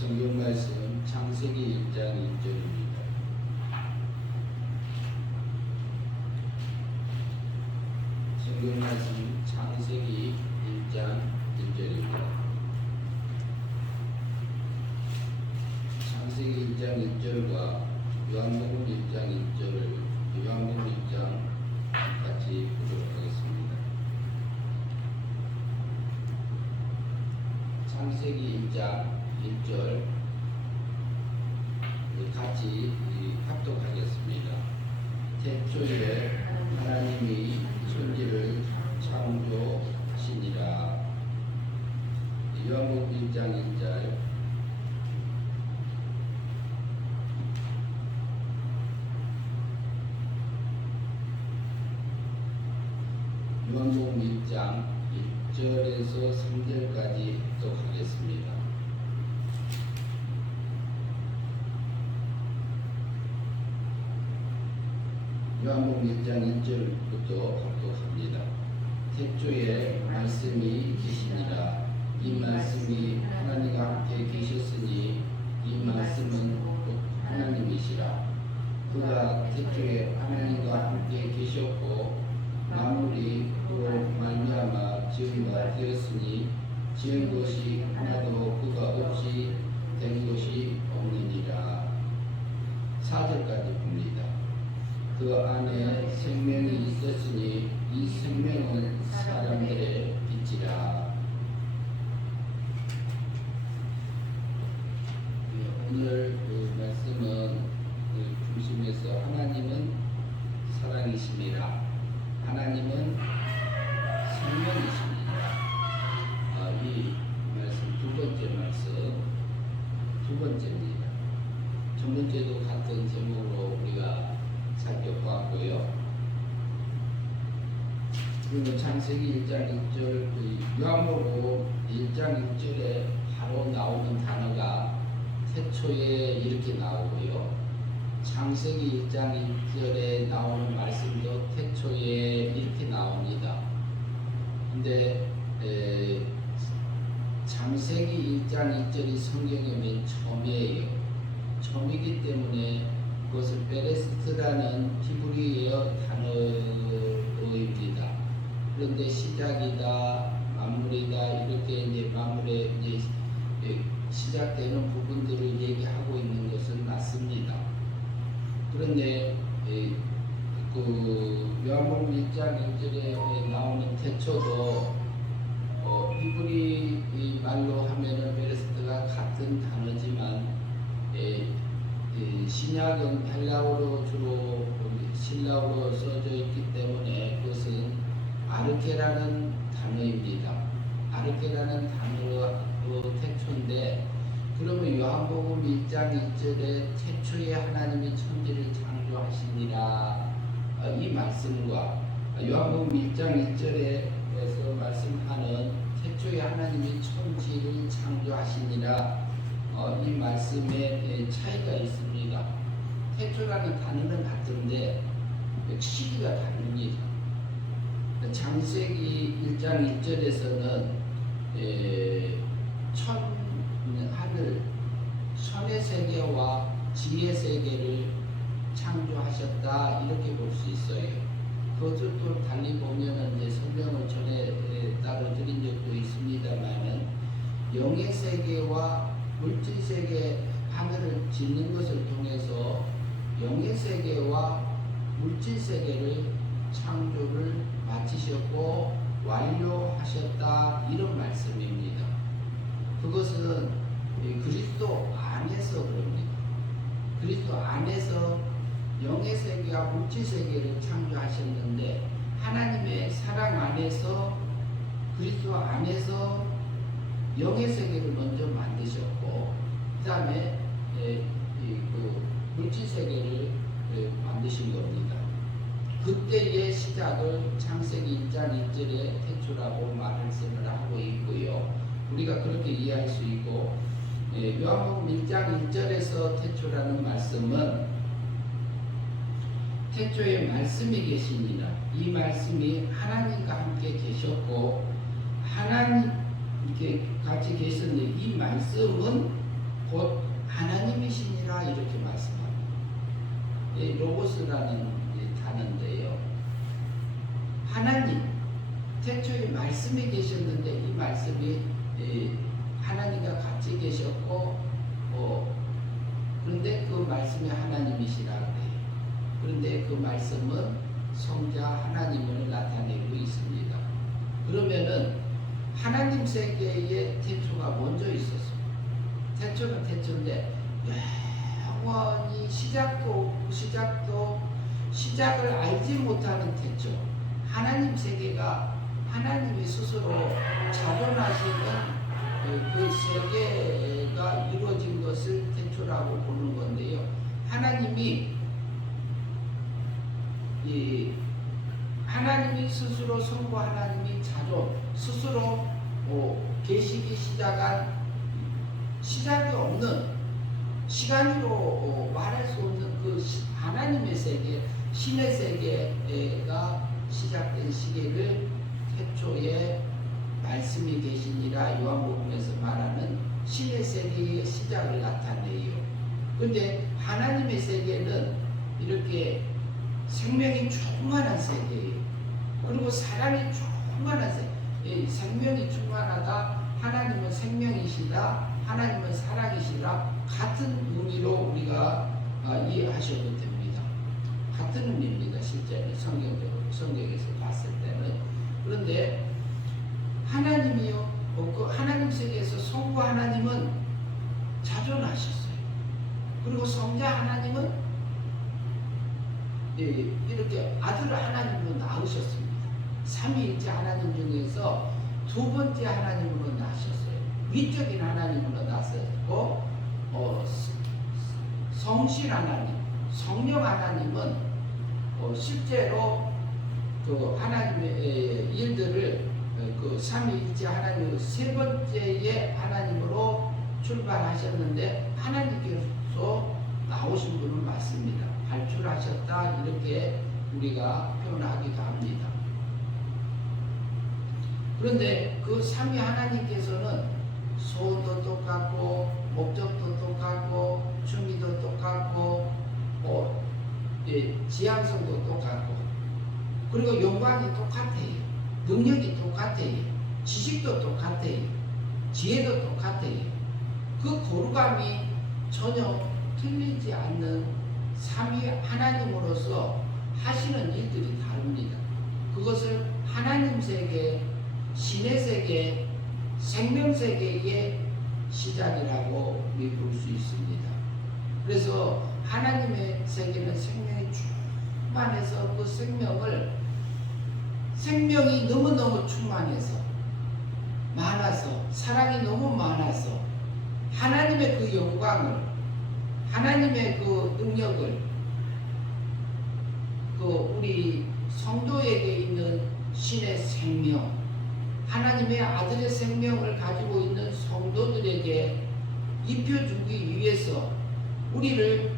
성경 말씀 창세기 1장 1절입니다. 성경 말씀 창세기 1장 1절입니다. 창세기 1장 1절과 요한복음 1장 1절을 요한복음 1장 같이 보도록 하겠습니다. 창세기 1장 1절 같이 합독하겠습니다. 태초에 하나님이 천지를 창조하시니라. 요한복음 1장 1절 요한복음 1장 1절에서 3절까지 합독하겠습니다. 요한복음 1장 1절부터 합독합니다. 태초에 말씀이 계시니라. 이 말씀이 하나님과 함께 계셨으니 이 말씀은 곧 하나님이시라. 그가 태초에 하나님과 함께 계셨고 만물이 그로 말미암아 지은 바 되었으니 지은 것이 하나도 그가 없이 된 것이 없느니라. 4절까지 봅니다. 그 안에 생명이 있었으니 이 생명은 사람들의 빛이라. 오늘 그 말씀은 그 중심에서 하나님은 사랑이십니다. 하나님은 생명이십니다. 이 말씀 두 번째 말씀, 두 번째입니다. 첫 번째도 같은 제목으로 우리가 살펴보았고요. 그리고 창세기 1장 1절, 요한복음 1장 1절에 바로 나오는 단어가 태초에 이렇게 나오고요. 창세기 1장 1절에 나오는 말씀도 태초에 이렇게 나옵니다. 근데 창세기 1장 1절이 성경의 맨 처음이에요. 처음이기 때문에 그것을 베레스트라는 히브리어 단어입니다. 그런데 시작이다, 만물이다 이렇게 이제 만물에 이제 시작되는 부분들을 얘기하고 있는 것은 맞습니다. 그런데 그 요한복음 1장 1절에 나오는 태초도 히브리 말로 하면은 베레스트가 같은 단어지만 신약은 헬라어로 주로 신라어로 써져 있기 때문에 그것은 아르케라는 단어입니다. 아르케라는 단어로 태초인데, 그러면 요한복음 1장 1절에 태초에 하나님이 천지를 창조하시니라 이 말씀과 요한복음 1장 1절에서 말씀하는 태초에 하나님이 천지를 창조하시니라 이 말씀에 차이가 있습니다. 태초라는 단어는 같은데 시기가 다릅니다. 창세기 1장 1절에서는 하늘, 천의 세계와 지의 세계를 창조하셨다 이렇게 볼 수 있어요. 그것을 또 달리 보면은 이제 설명을 전에 따로 드린 적도 있습니다만은 영의 세계와 물질 세계, 하늘을 짓는 것을 통해서 영의 세계와 물질 세계를 창조를 마치셨고 완료하셨다 이런 말씀입니다. 그것은 그리스도 안에서 그럽니다. 그리스도 안에서 영의 세계와 물질 세계를 창조하셨는데 하나님의 사랑 안에서 그리스도 안에서 영의 세계를 먼저 만드셨고 그 다음에 그 물질 세계를 만드신 겁니다. 그때의 시작을 창세기 1장 1절에 태초라고 말씀을 하고 있고요. 우리가 그렇게 이해할 수 있고 요한복음 1장 1절에서 태초라는 말씀은 태초에 말씀이 계십니다. 이 말씀이 하나님과 함께 계셨고 하나님 이렇게 같이 계셨는데 이 말씀은 곧 하나님이시니라 이렇게 말씀합니다. 이 로고스라는 단어인데요. 하나님, 태초에 말씀이 계셨는데 이 말씀이 하나님과 같이 계셨고 그런데 그 말씀이 하나님이시라 그래요. 그런데 그 말씀은 성자 하나님을 나타내고 있습니다. 그러면은 하나님 세계에 태초가 먼저 있었어요. 태초는 태초인데 영원히 시작도 시작을 알지 못하는 태초. 하나님 세계가 하나님이 스스로 자존하시는 그 세계가 이루어진 것을 태초라고 보는 건데요. 하나님이 스스로 성부 하나님이 자존 스스로 계시기 시작한 시작이 없는 시간으로 말할 수 없는 그 하나님의 세계, 신의 세계가 시작된 시계를 태초에 말씀이 계시니라 요한복음에서 말하는 신의 세계의 시작을 나타내요. 그런데 하나님의 세계는 이렇게 생명이 충만한 세계예요. 그리고 사랑이 충만한 세계. 생명이 충만하다. 하나님은 생명이시다. 하나님은 사랑이시다. 같은 의미로 우리가 이해하셔도 됩니다. 같은 의미입니다. 실제로 성경에서 봤을 때는. 그런데 하나님이요, 그 하나님 세계에서 성부 하나님은 자존하셨어요. 그리고 성자 하나님은 이렇게 아들 하나님으로 낳으셨습니다. 삼위일체 하나님 중에서 두 번째 하나님으로 낳으셨어요. 위적인 하나님으로 낳으셨고 성신 하나님, 성령 하나님은 실제로 그 하나님의 일들을 그 삼위일체 하나님 세 번째의 하나님으로 출발하셨는데 하나님께서 나오신 분은 맞습니다. 발출하셨다 이렇게 우리가 표현하기도 합니다. 그런데 그 삼위 하나님께서는 소원도 똑같고 목적도 똑같고 충기도 똑같고 지향성도 똑같고 그리고 영광이 똑같아요. 능력이 똑같아요. 지식도 똑같아요. 지혜도 똑같아요. 그 거룩함이 전혀 틀리지 않는 삼위 하나님으로서 하시는 일들이 다릅니다. 그것을 하나님 세계, 신의 세계, 생명 세계의 시작이라고 우리 볼 수 있습니다. 그래서 하나님의 세계는 생명이 충만해서 그 생명이 너무너무 충만해서 많아서 사랑이 너무 많아서 하나님의 그 영광을 하나님의 그 능력을 그 우리 성도에게 있는 신의 생명 하나님의 아들의 생명을 가지고 있는 성도들에게 입혀주기 위해서 우리를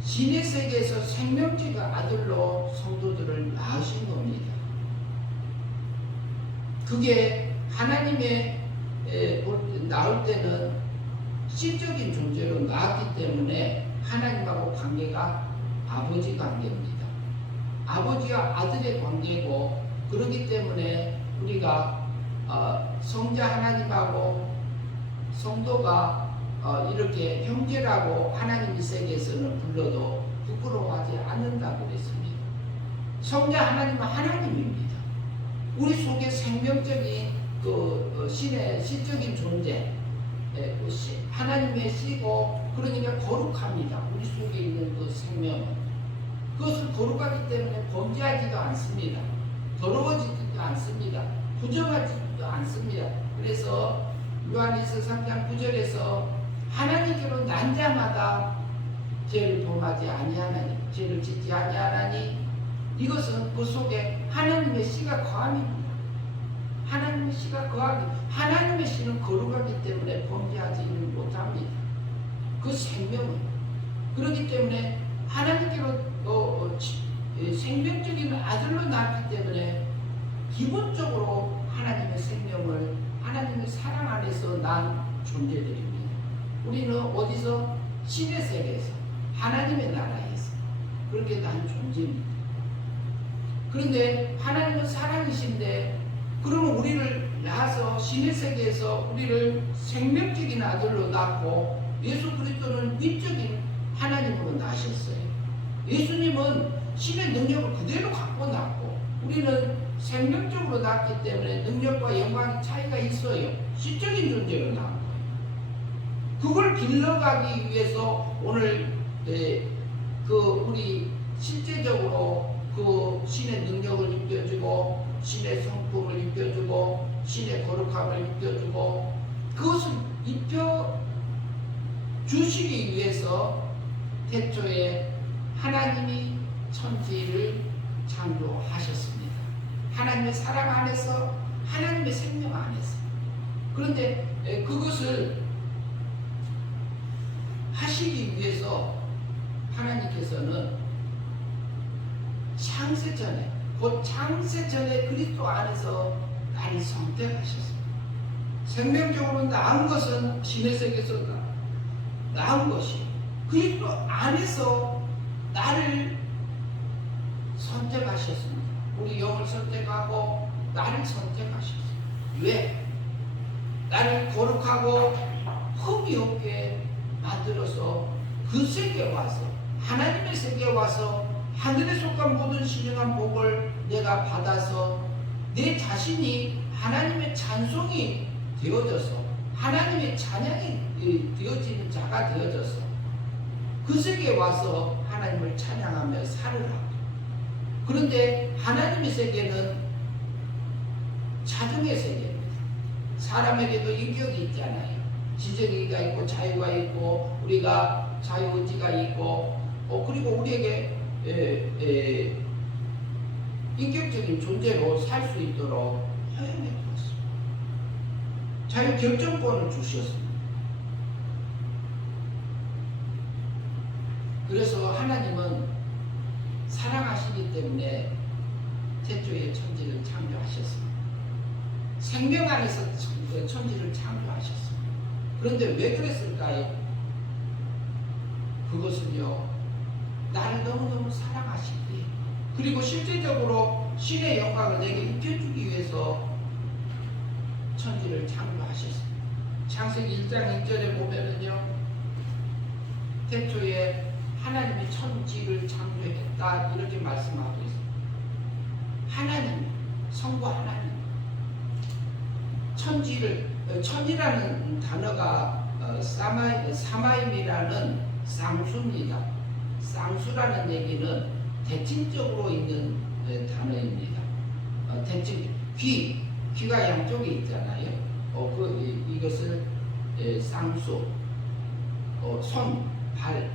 신의 세계에서 생명적 아들로 성도들을 낳으신 겁니다. 그게 하나님의 나올 때는 신적인 존재로 나왔기 때문에 하나님하고 관계가 아버지 관계입니다. 아버지와 아들의 관계고 그렇기 때문에 우리가 성자 하나님하고 성도가 이렇게 형제라고 하나님의 세계에서는 불러도 부끄러워하지 않는다고 그랬습니다. 성자 하나님은 하나님입니다. 우리 속에 생명적인 그 신의 신적인 존재 하나님의 씨고 그러니까 거룩합니다. 우리 속에 있는 그 생명은 그것을 거룩하기 때문에 범죄하지도 않습니다. 더러워지지도 않습니다. 부정하지도 않습니다. 그래서 요한일서 3장 9절에서 하나님께로 난 자마다 죄를 범하지 아니하나니 죄를 짓지 아니하나니 이것은 그 속에 하나님의 씨가 거함입니다. 하나님의 씨가 거하기 하나님의 씨는 거룩하기 때문에 범죄하지는 못합니다. 그 생명은 그렇기 때문에 하나님께로 생명적인 아들로 낳았기 때문에 기본적으로 하나님의 생명을 하나님의 사랑 안에서 난 존재들입니다. 우리는 어디 어디서? 신의 세계에서, 하나님의 나라에서 그렇게 난 존재입니다. 그런데 하나님은 사랑이신데, 그러면 우리를 낳아서 신의 세계에서 우리를 생명적인 아들로 낳고, 예수 그리스도는 위적인 하나님으로 낳으셨어요. 예수님은 신의 능력을 그대로 갖고 낳고, 우리는 생명적으로 낳기 때문에 능력과 영광의 차이가 있어요. 시적인 존재로 낳은 거예요. 그걸 길러가기 위해서 오늘 우리 실제적으로 그 신의 능력을 입혀주고, 신의 성품을 입혀주고, 신의 거룩함을 입혀주고, 그것을 입혀 주시기 위해서 태초에 하나님이 천지를 창조하셨습니다. 하나님의 사랑 안에서, 하나님의 생명 안에서. 그런데 그것을 하시기 위해서 하나님께서는 창세 전에, 곧 창세 전에 그리스도 안에서 나를 선택하셨습니다. 생명적으로 낳은 것은 신의 세계에서 낳은 것이, 그리스도 안에서 나를 선택하셨습니다. 우리 영을 선택하고 나를 선택하셨습니다. 왜? 나를 거룩하고 흠이 없게 만들어서 그 세계에 와서, 하나님의 세계에 와서 하늘에 속한 모든 신령한 복을 내가 받아서 내 자신이 하나님의 찬송이 되어져서, 하나님의 찬양이 되어지는 자가 되어져서 그 세계에 와서 하나님을 찬양하며 살으라. 그런데 하나님의 세계는 자정의 세계입니다. 사람에게도 인격이 있잖아요. 지정의가 있고 자유가 있고, 우리가 자유의지가 있고, 그리고 우리에게 인격적인 존재로 살 수 있도록 허용해 주었습니다. 자유 결정권을 주셨습니다. 그래서 하나님은 사랑하시기 때문에 태초에 천지를 창조하셨습니다. 생명 안에서 천지를 창조하셨습니다. 그런데 왜 그랬을까요? 그것은요, 나를 너무너무 사랑하시기에, 그리고 실제적으로 신의 영광을 내게 입혀주기 위해서 천지를 창조하셨습니다. 창세기 1장 1절에 보면은요, 태초에 하나님이 천지를 창조했다 이렇게 말씀하고 있습니다. 하나님, 성부 하나님, 천이라는 단어가 사마임이라는 쌍수입니다. 쌍수라는 얘기는 대칭적으로 있는 단어입니다. 대칭, 귀가 양쪽에 있잖아요. 이것을 쌍수, 손, 발,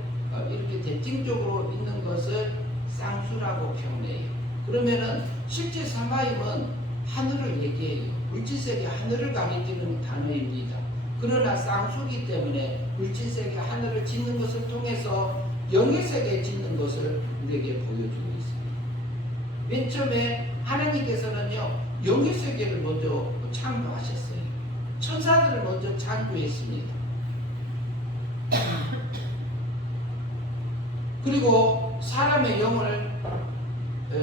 이렇게 대칭적으로 있는 것을 쌍수라고 표현해요. 그러면은 실제 사마임은 하늘을 얘기해요. 물질세계 하늘을 가리키는 단어입니다. 그러나 쌍수기 때문에 물질세계 하늘을 짓는 것을 통해서 영의 세계에 짓는 것을 우리에게 보여주고 있습니다. 맨 처음에 하나님께서는요, 영의 세계를 먼저 창조하셨어요. 천사들을 먼저 창조했습니다. 그리고 사람의 영을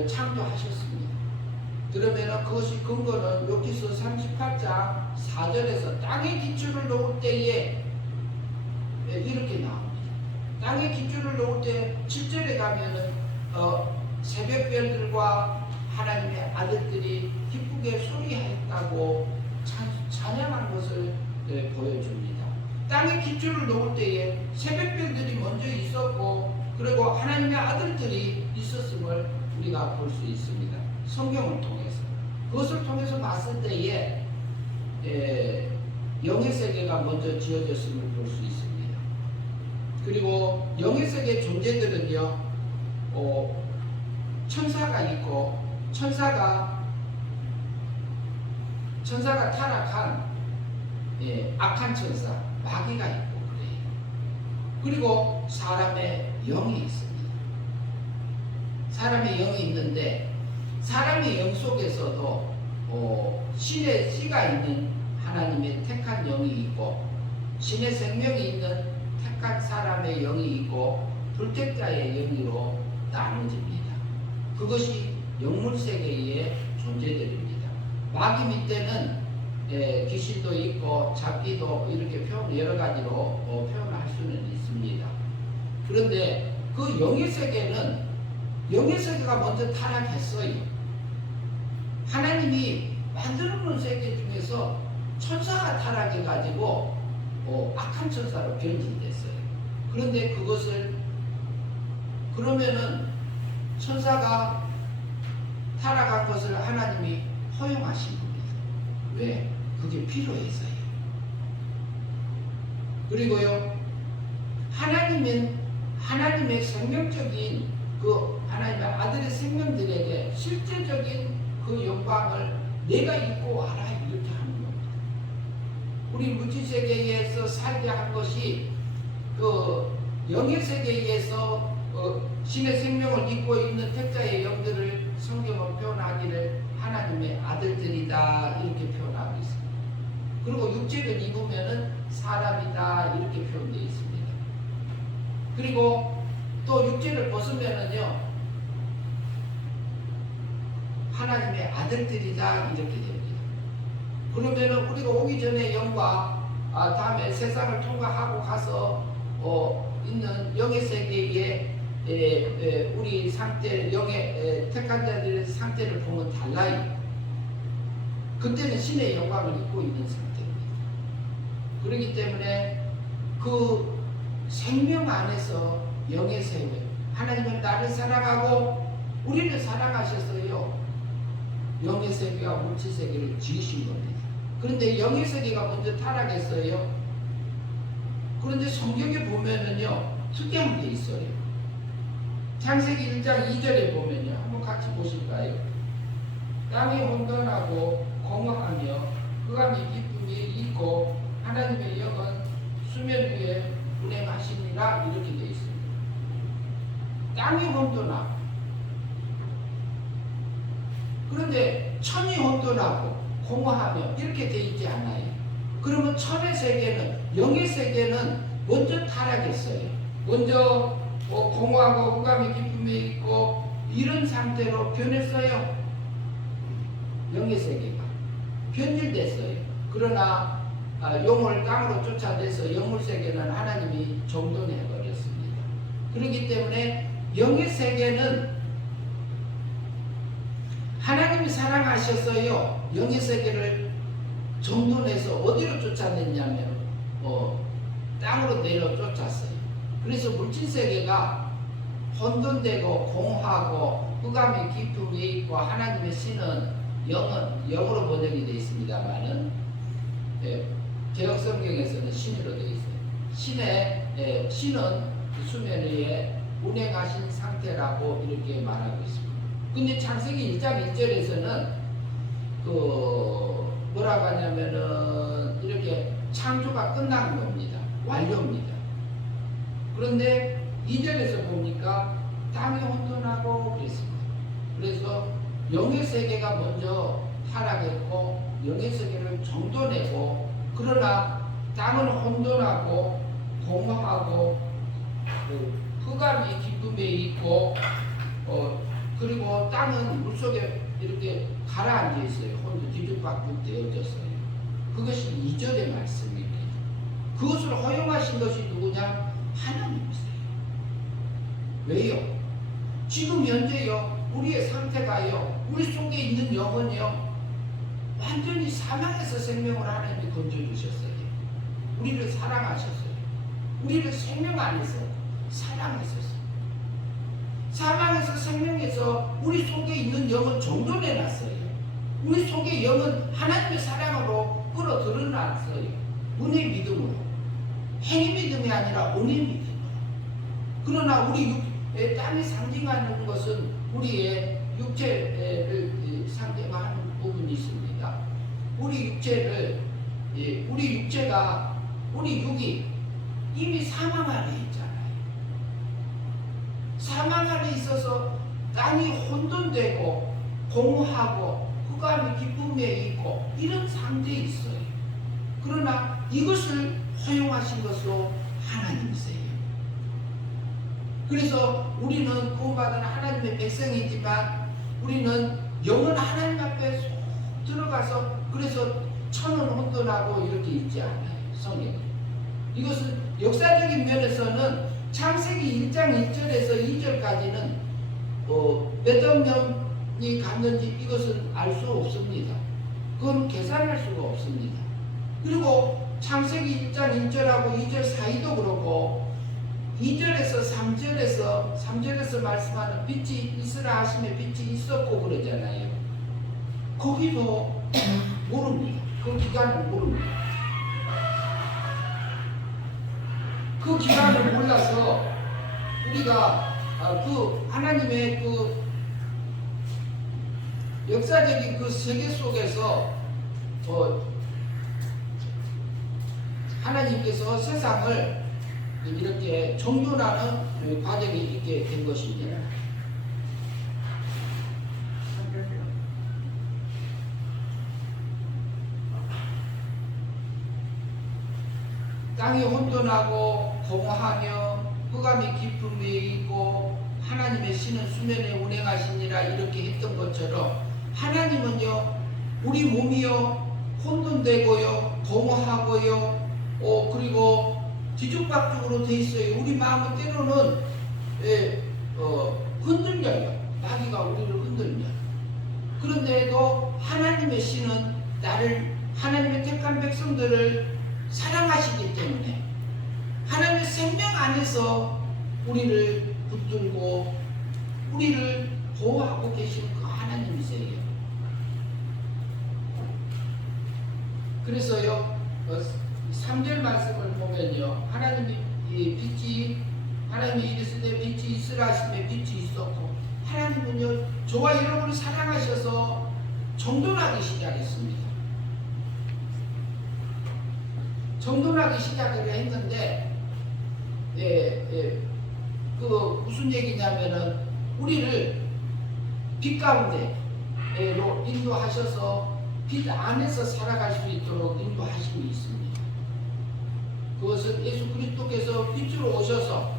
창조하셨습니다. 그러면 그것이 근거는 욥기서 38장 4절에서 땅의 기초를 놓을 때에 이렇게 나옵니다. 땅의 기초를 놓을 때 7절에 가면은 새벽별들과 하나님의 아들들이 기쁘게 소리하였다고 찬양한 것을 보여줍니다. 땅의 기초를 놓을 때에 새벽별들이 먼저 있었고, 그리고 하나님의 아들들이 있었음을 우리가 볼 수 있습니다. 성경을 통해서. 그것을 통해서 봤을 때에 영의 세계가 먼저 지어졌음을 볼 수 있습니다. 그리고 영의 세계 존재들은요, 천사가 있고, 천사가 타락한 악한 천사, 마귀가 있고 그래요. 그리고 사람의 영이 있습니다. 사람의 영이 있는데, 사람의 영 속에서도 신의 씨가 있는 하나님의 택한 영이 있고, 신의 생명이 있는 착한 사람의 영이 있고 불택자의 영으로 나눠집니다. 그것이 영물세계의 존재들입니다. 마귀 밑에는 귀신도 있고 잡기도 이렇게 여러 가지로 표현할 수는 있습니다. 그런데 그 영의 세계는 영의 세계가 먼저 타락했어요. 하나님이 만들어 놓은 세계 중에서 천사가 타락해가지고 악한 천사로 변질됐어요. 그런데 그러면은 천사가 타락한 것을 하나님이 허용하신 겁니다. 왜? 그게 필요해서요. 그리고요, 하나님의 생명적인 하나님의 아들의 생명들에게 실제적인 그 영광을 내가 입고 와라 이렇게 하는 겁니다. 우리 물질세계에서 살게 한 것이 영의 세계에서 신의 생명을 입고 있는 택자의 영들을 성경은 표현하기를 하나님의 아들들이다 이렇게 표현하고 있습니다. 그리고 육체를 입으면은 사람이다 이렇게 표현되어 있습니다. 그리고 또 육체를 벗으면은요 하나님의 아들들이다 이렇게 됩니다. 그러면은 우리가 오기 전에 영과 다음에 세상을 통과하고 가서 있는 영의 세계에 우리 상태, 영의 택한 자들의 상태를 보면 달라요. 그때는 신의 영광을 입고 있는 상태입니다. 그렇기 때문에 그 생명 안에서 영의 세계, 하나님은 나를 사랑하고 우리를 사랑하셨어요. 영의 세계와 물질 세계를 지으신 겁니다. 그런데 영의 세계가 먼저 타락했어요. 그런데 성경에 보면은요 특이한 게 있어요. 창세기 1장 2절에 보면요 한번 같이 보실까요? 땅이 혼돈하고 공허하며 흑암이 깊음이 있고 하나님의 영은 수면 위에 운행하시니라 이렇게 되어 있습니다. 땅이 혼돈하고 그런데 천이 혼돈하고 공허하며 이렇게 되어 있지 않아요. 그러면 천의 세계는 영의 세계는 먼저 타락했어요. 먼저 공허하고 흑암이 깊음이 있고 이런 상태로 변했어요. 영의 세계가 변질됐어요. 그러나 용을 땅으로 쫓아내서 영물 세계는 하나님이 정돈해 버렸습니다. 그렇기 때문에 영의 세계는 하나님이 사랑하셨어요. 영의 세계를 정돈해서 어디로 쫓아냈냐면 땅으로 내려 쫓았어요. 그래서 물질 세계가 혼돈되고 공허하고 흑암이 깊음이 있고 하나님의 신은 영으로 번역이 되어 있습니다만은 개역 성경에서는 신으로 되어 있어요. 신은 수면 위에 운행하신 상태라고 이렇게 말하고 있습니다. 근데 창세기 1장 1절에서는 뭐라고 하냐면은 이렇게 창조가 끝난 겁니다. 완료입니다. 그런데 2절에서 보니까 땅이 혼돈하고 그랬습니다. 그래서 영의 세계가 먼저 타락했고 영의 세계를 정돈내고 그러나 땅은 혼돈하고 공허하고 흑암이 깊음에 있고 그리고 땅은 물속에 이렇게 가라앉아 있어요. 혼돈 뒤죽박죽 되어졌어요. 그것이 2절의 말씀입니다. 그것을 허용하신 것이 누구냐? 하나님이세요. 왜요? 지금 현재요 우리의 상태가요 우리 속에 있는 영혼이요 완전히 사망에서 생명을 하나님이 건져주셨어요. 우리를 사랑하셨어요. 우리를 생명 안에서 사랑하셨어요. 사망에서 생명에서 우리 속에 있는 영은 정돈해놨어요. 우리 속의 영은 하나님의 사랑으로 끌어들여놨어요. 은혜 믿음으로. 행위 믿음이 아니라 은혜 믿음으로. 그러나 우리 땅이 상징하는 것은 우리의 육체를 상징하는 부분이 있습니다. 우리 육이 이미 사망 안에 있잖아요. 사망 안에 있어서 땅이 혼돈되고 공허하고 흑암이 깊음에 있고 이런 상태에 있어요. 그러나 이것을 허용하신 것으로 하나님이세요. 그래서 우리는 구원받은 하나님의 백성이지만 우리는 영은 하나님 앞에 쏙 들어가서 그래서 천은 혼돈하고 이렇게 있지 않아요. 성경은. 이것은 역사적인 면에서는 창세기 1장 1절에서 2절까지는 몇억 년이 갔는지 이것은 알 수 없습니다. 그건 계산할 수가 없습니다. 그리고 창세기 1장 1절하고 2절 사이도 그렇고 2절에서 3절에서 말씀하는 빛이 있으라 하심에 빛이 있었고 그러잖아요. 거기도 모릅니다. 그 기간을 모릅니다. 그 기간을 몰라서 우리가 그 하나님의 그 역사적인 그 세계 속에서 하나님께서 세상을 이렇게 정돈하는 과정이 있게 된 것입니다. 땅이 혼돈하고 공허하며 흑암이 깊은 위에 있고 하나님의 신은 수면에 운행하시니라 이렇게 했던 것처럼 하나님은요 우리 몸이요 혼돈되고요 공허하고요 그리고 뒤죽박죽으로 돼 있어요. 우리 마음은 때로는 흔들려요. 마귀가 우리를 흔들려. 그런데도 하나님의 신은 나를 하나님의 택한 백성들을 사랑하시기 때문에 하나님의 생명 안에서 우리를 붙들고 우리를 보호하고 계신 그 하나님이세요. 그래서요 3절 말씀을 보면요 하나님이 하나님이 이르시되 빛이 있으라 하시매 빛이 있었고 하나님은요 저와 여러분을 사랑하셔서 정돈하기 시작했습니다. 정돈하기 시작을 했는데 그 무슨 얘기냐면은 우리를 빛 가운데로 인도하셔서 빛 안에서 살아갈 수 있도록 인도하심이 있습니다. 그것은 예수 그리스도께서 빛으로 오셔서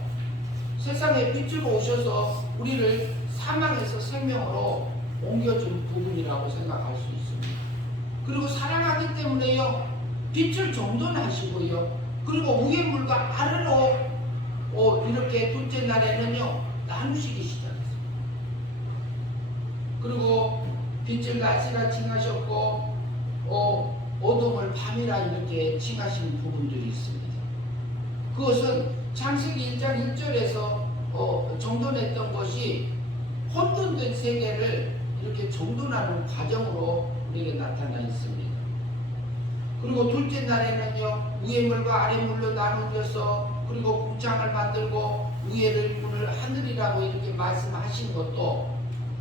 세상에 빛으로 오셔서 우리를 사망에서 생명으로 옮겨준 부분이라고 생각할 수 있습니다. 그리고 사랑하기 때문에요 빛을 정돈하시고요. 그리고 위의 물과 아래로 이렇게 둘째 날에는요 나누시기 시작했습니다. 그리고 빛을 낮이라 칭하셨고 어둠을 밤이라 이렇게 칭하신 부분들이 있습니다. 그것은 창세기 1장 1절에서 정돈했던 것이 혼돈된 세계를 이렇게 정돈하는 과정으로 우리에게 나타나 있습니다. 그리고 둘째 날에는요 위의 물과 아래 물로 나누어서 그리고 궁창을 만들고 위에를 문을 하늘이라고 이렇게 말씀하신 것도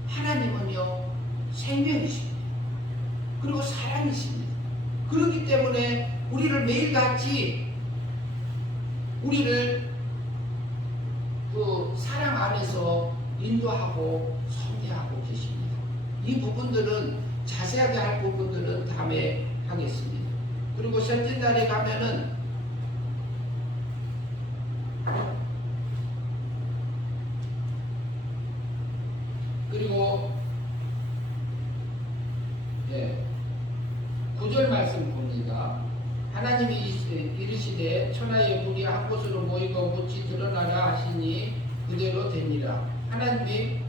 하나님은요 생명이십니다. 그리고 사랑이십니다. 그렇기 때문에 우리를 매일같이 우리를 그 사랑 안에서 인도하고 섭리하고 계십니다. 이 부분들은 자세하게 할 부분들은 다음에 하겠습니다. 그리고 셋째 날에 가면은 그리고 9절 말씀 봅니다. 하나님이 이르시되 천하의 물이 한 곳으로 모이고 묻이 드러나라 하시니 그대로 되니라. 하나님이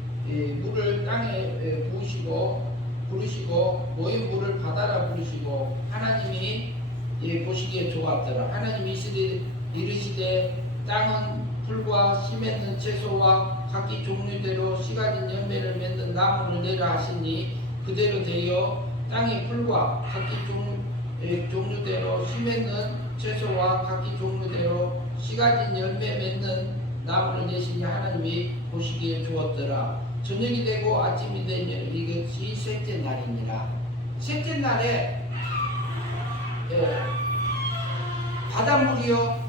물을 땅에 부르시고 모인 물을 바다라 부르시고 하나님이 보시기에 좋았더라. 하나님이 이르시되 땅은 풀과 씨 맺는 채소와 각기 종류대로 씨 가진 열매를 맺는 나무를 내라 하시니 그대로 되어 땅이 풀과 각기 종류대로 씨 맺는 채소와 각기 종류대로 씨 가진 열매 맺는 나무를 내시니 하나님이 보시기에 좋았더라. 저녁이 되고 아침이 되면 이것이 셋째 날이니라. 셋째 날에 바닷물이요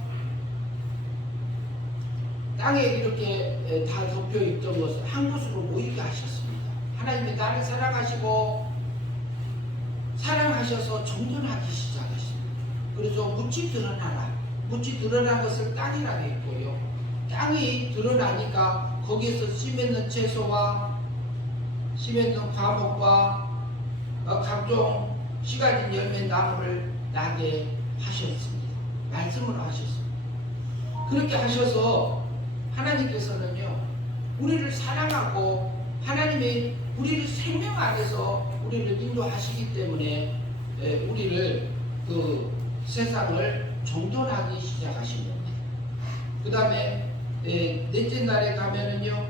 땅에 이렇게 다 덮여 있던 것을 한 곳으로 모이게 하셨습니다. 하나님이 나를 사랑하셔서 정돈하기 시작했습니다. 그래서 묻이 드러나라. 묻이 드러난 것을 땅이라고 했고요. 땅이 드러나니까 거기에서 씨 맺는 채소와 씨 맺는 과목과 각종 씨 가진 열매 나무를 나게 하셨습니다. 말씀을 하셨습니다. 그렇게 하셔서 하나님께서는요, 우리를 사랑하고 하나님의 우리를 생명 안에서 우리를 인도하시기 때문에 우리를 그 세상을 정돈하기 시작하신 겁니다. 그 다음에 넷째 날에 가면은요,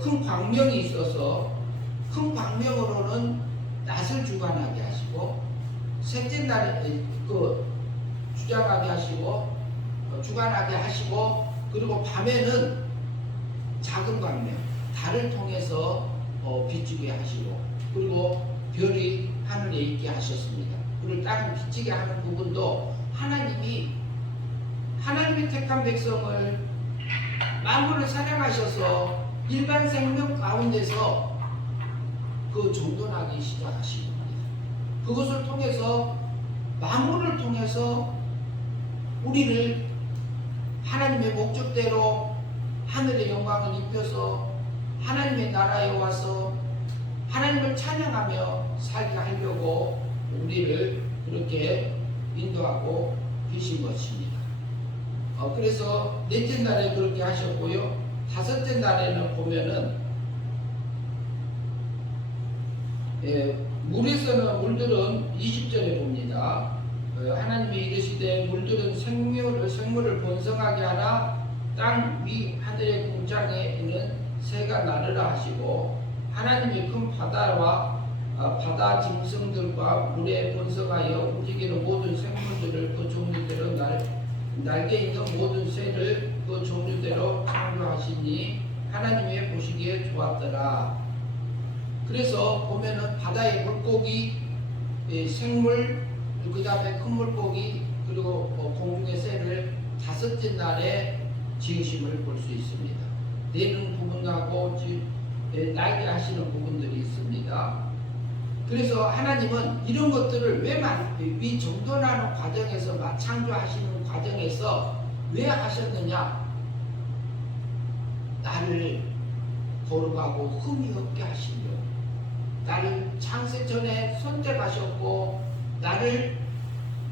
큰 광명이 있어서 큰 광명으로는 낯을 주관하게 하시고, 셋째 날에 주장하게 하시고 주관하게 하시고, 그리고 밤에는 작은 광명 달을 통해서 비추게 하시고, 그리고 별이 하늘에 있게 하셨습니다. 그리고 땅을 비치게 하는 부분도 하나님의 택한 백성을 만물을 사랑하셔서 일반 생명 가운데서 그 정돈하기 시작하신 겁니다. 그것을 통해서 만물을 통해서 우리를 하나님의 목적대로 하늘의 영광을 입혀서 하나님의 나라에 와서 하나님을 찬양하며 살게 하려고 우리를 그렇게 인도하고 계신 것입니다. 그래서 넷째 날에 그렇게 하셨고요. 다섯째 날에는 보면은 물들은 20절에 봅니다. 하나님이 이르시되 물들은 생물을 번성하게 하나 땅 위 하늘의 공장에 있는 새가 나르라 하시고, 하나님이 큰 바다와 바다 짐승들과 물에 번성하여 움직이는 모든 생물들을 그 종류대로 날개 있는 모든 새를 그 종류대로 창조하시니 하나님이 보시기에 좋았더라. 그래서 보면은 바다의 물고기, 생물, 그 다음에 큰 물고기, 그리고 공중의 새를 다섯째 날에 지으심을 볼 수 있습니다. 내는 부분하고 날개 하시는 부분들이 있습니다. 그래서 하나님은 이런 것들을 왜 정돈하는 과정에서 창조하시는 과정에서 왜 하셨느냐? 나를 거룩하고 흠이 없게 하시려고, 나를 창세 전에 선택하셨고 나를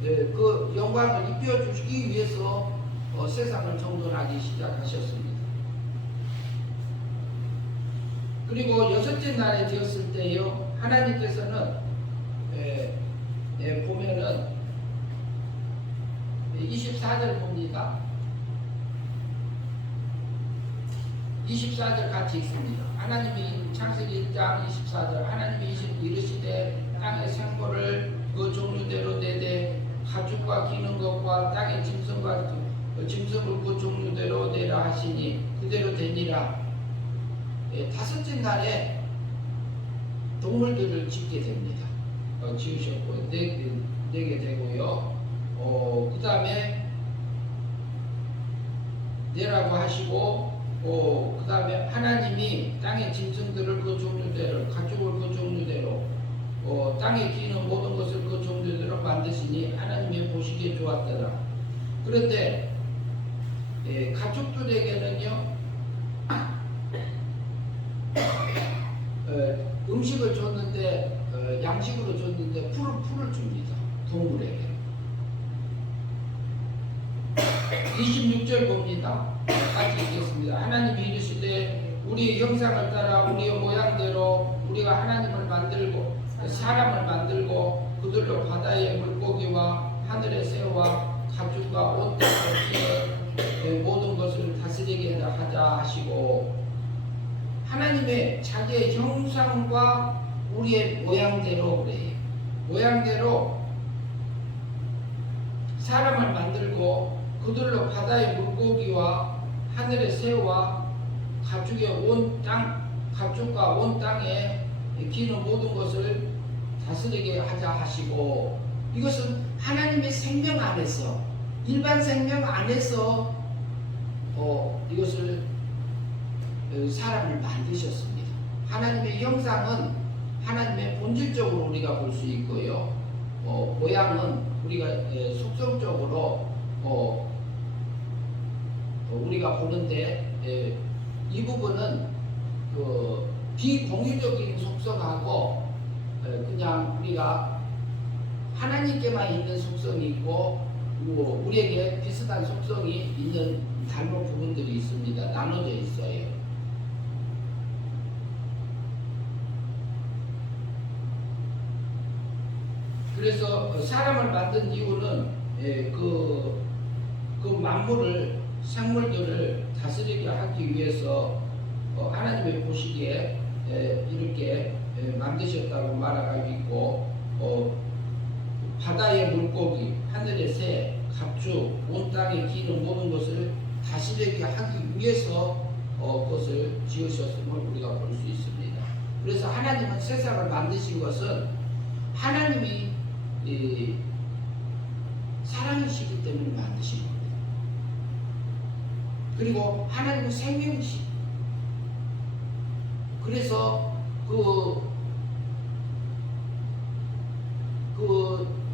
그 영광을 입혀주시기 위해서 세상을 정돈하기 시작하셨습니다. 그리고 여섯째 날에 되었을 때요, 하나님께서는 보면은 24절 봅니다. 24절 같이 있습니다. 하나님이 창세기 1장 24절, 하나님이 이르시되 땅의 생물을 그 종류대로 내되 가축과 기는 것과 땅의 짐승과 짐승을 그 종류대로 내라 하시니 그대로 되니라. 다섯째 날에 동물들을 짓게 됩니다. 지으셨고 내게 되고요. 그 다음에 내라고 하시고, 그 다음에 하나님이 땅의 짐승들을 그 종류대로, 가축을 그 종류대로, 땅에 기는 모든 것을 그 종류대로 만드시니 하나님이 보시기에 좋았더라. 그런데 가축들에게는요, 음식을 줬는데, 양식으로 줬는데 풀을 줍니다. 동물에게. 26절 봅니다. 같이 읽겠습니다. 하나님이 이르시되 우리의 형상을 따라 우리의 모양대로 우리가 하나님을 만들고 사람을 만들고 그들로 바다의 물고기와 하늘의 새와 가축과 온 땅에 피는 모든 것을 다스리게 하자 하시고, 하나님의 자기의 형상과 우리의 모양대로 그래요. 모양대로 사람을 만들고 그들로 바다의 물고기와 하늘의 새와 가축의 온 땅, 가축과 온 땅에 기는 모든 것을 다스리게 하자 하시고, 이것은 하나님의 생명 안에서, 일반 생명 안에서 이것을 사람을 만드셨습니다. 하나님의 형상은 하나님의 본질적으로 우리가 볼 수 있고요. 모양은 우리가 속성적으로 우리가 보는데 이 부분은 그 비공유적인 속성하고 그냥 우리가 하나님께만 있는 속성이 있고 우리에게 비슷한 속성이 있는 닮은 부분들이 있습니다. 나눠져 있어요. 그래서 사람을 만든 이유는 그 만물을 생물들을 다스리게 하기 위해서 하나님의 보시기에 이렇게 만드셨다고 말하고 있고 바다의 물고기, 하늘의 새, 가축, 온 땅에 기는 모든 것을 다스리게 하기 위해서 그것을 지으셨음을 우리가 볼 수 있습니다. 그래서 하나님은 세상을 만드신 것은 하나님이 사랑이시기 때문에 만드신 겁니다. 그리고 하나님은 생명이시고 그래서 그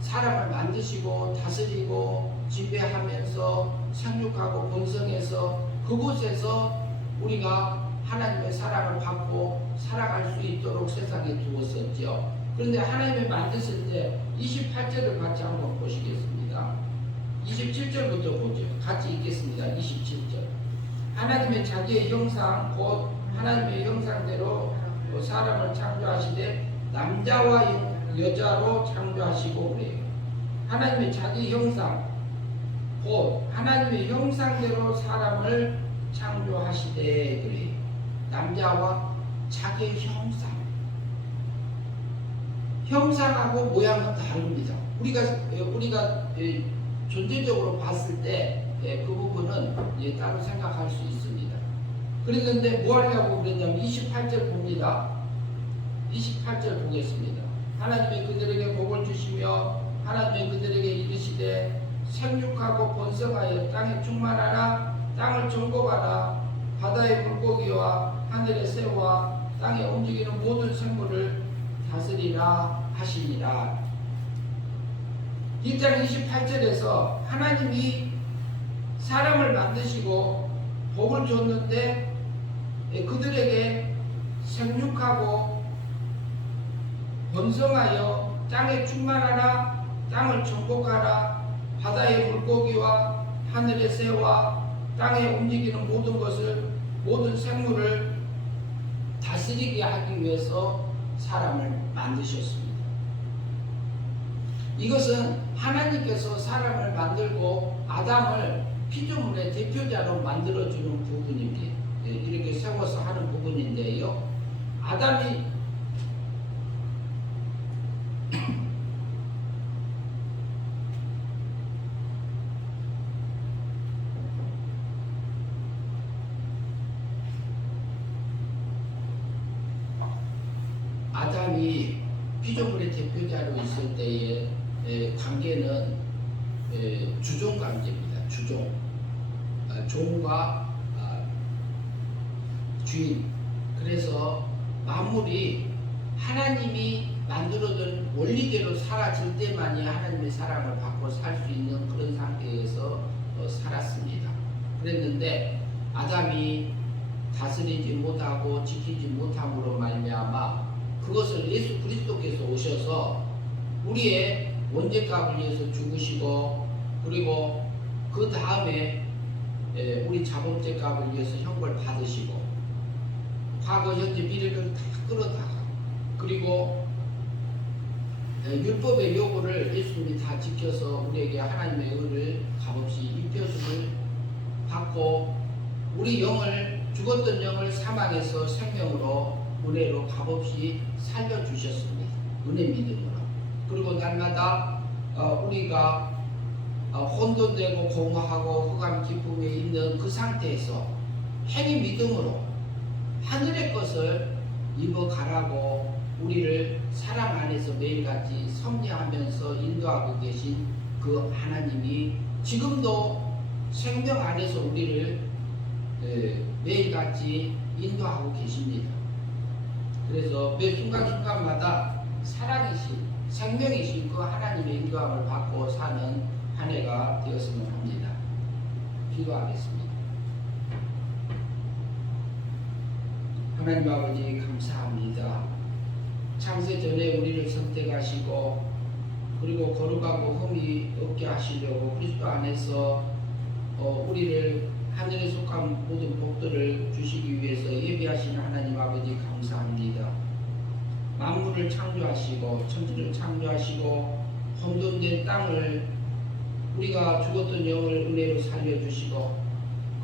사람을 만드시고 다스리고 지배하면서 생육하고 번성해서 그곳에서 우리가 하나님의 사랑을 받고 살아갈 수 있도록 세상에 두었었죠. 그런데 하나님이 만드실 때 28절을 같이 한번 보시겠습니다. 27절부터 보죠. 같이 읽겠습니다. 27절. 하나님의 자기의 형상 곧 하나님의 형상대로 사람을 창조하시되 남자와 여자로 창조하시고 그래요. 하나님의 자기 형상 곧 하나님의 형상대로 사람을 창조하시되 그래요. 남자와 자기의 형상하고 모양은 다릅니다. 우리가 존재적으로 봤을 때 그 부분은 따로 생각할 수 있습니다. 그랬는데 뭐 하려고 그랬냐면 28절 봅니다. 28절 보겠습니다. 하나님이 그들에게 복을 주시며 하나님이 그들에게 이르시되 생육하고 번성하여 땅에 충만하라 땅을 정복하라 바다의 물고기와 하늘의 새와 땅에 움직이는 모든 생물을 다스리라 하시니라. 1장 28절에서 하나님이 사람을 만드시고 복을 줬는데 그들에게 생육하고 번성하여 땅에 충만하라 땅을 정복하라 바다의 물고기와 하늘의 새와 땅에 움직이는 모든 생물을 다스리게 하기 위해서 사람을 만드셨습니다. 이것은 하나님께서 사람을 만들고 아담을 피조물의 대표자로 만들어주는 부분입니다. 이렇게 세워서 하는 부분인데요. 아담이 피조물의 대표자로 있을 때의 관계는 주종 관계입니다. 종과 주인. 그래서 만물이 하나님이 만들어둔 원리대로 살아질 때만이 하나님의 사랑을 받고 살 수 있는 그런 상태에서 살았습니다. 그랬는데 아담이 다스리지 못하고 지키지 못함으로 말미암아 그것을 예수 그리스도께서 오셔서 우리의 원죄값을 위해서 죽으시고 그리고 그 다음에 우리 자범죄값을 위해서 형벌 받으시고 과거 현재 미래를 다 끌어다가 그리고 율법의 요구를 예수님이 다 지켜서 우리에게 하나님의 의를 값없이 입혀줌을 받고 우리 영을 죽었던 영을 사망에서 생명으로 은혜로 값없이 살려주셨습니다. 은혜 믿음으로. 그리고 날마다 우리가 혼돈되고 공허하고 흑암 기쁨에 있는 그 상태에서 행위 믿음으로 하늘의 것을 입어가라고 우리를 사랑 안에서 매일같이 섭리하면서 인도하고 계신 그 하나님이 지금도 생명 안에서 우리를 매일같이 인도하고 계십니다. 그래서 매 순간순간마다 사랑이신 생명이신 그 하나님의 인도함을 받고 사는 한 해가 되었으면 합니다. 기도하겠습니다. 하나님 아버지 감사합니다. 창세 전에 우리를 선택하시고 그리고 거룩하고 흠이 없게 하시려고 그리스도 안에서 우리를 하늘에 속한 모든 복들을 주시기 위해서 예비하시는 하나님 아버지 감사합니다. 만물을 창조하시고 천지를 창조하시고 혼돈된 땅을 우리가 죽었던 영을 은혜로 살려주시고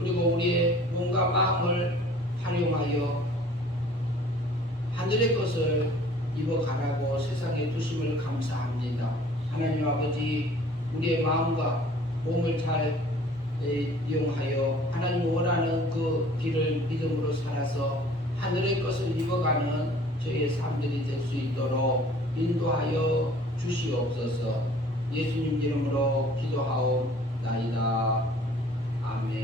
그리고 우리의 몸과 마음을 활용하여 하늘의 것을 입어가라고 세상에 두심을 감사합니다. 하나님 아버지 우리의 마음과 몸을 잘 이용하여 하나님 원하는 그 길을 믿음으로 살아서 하늘의 것을 입어가는 저희의 삶들이 될 수 있도록 인도하여 주시옵소서. 예수님 이름으로 기도하옵나이다. 아멘.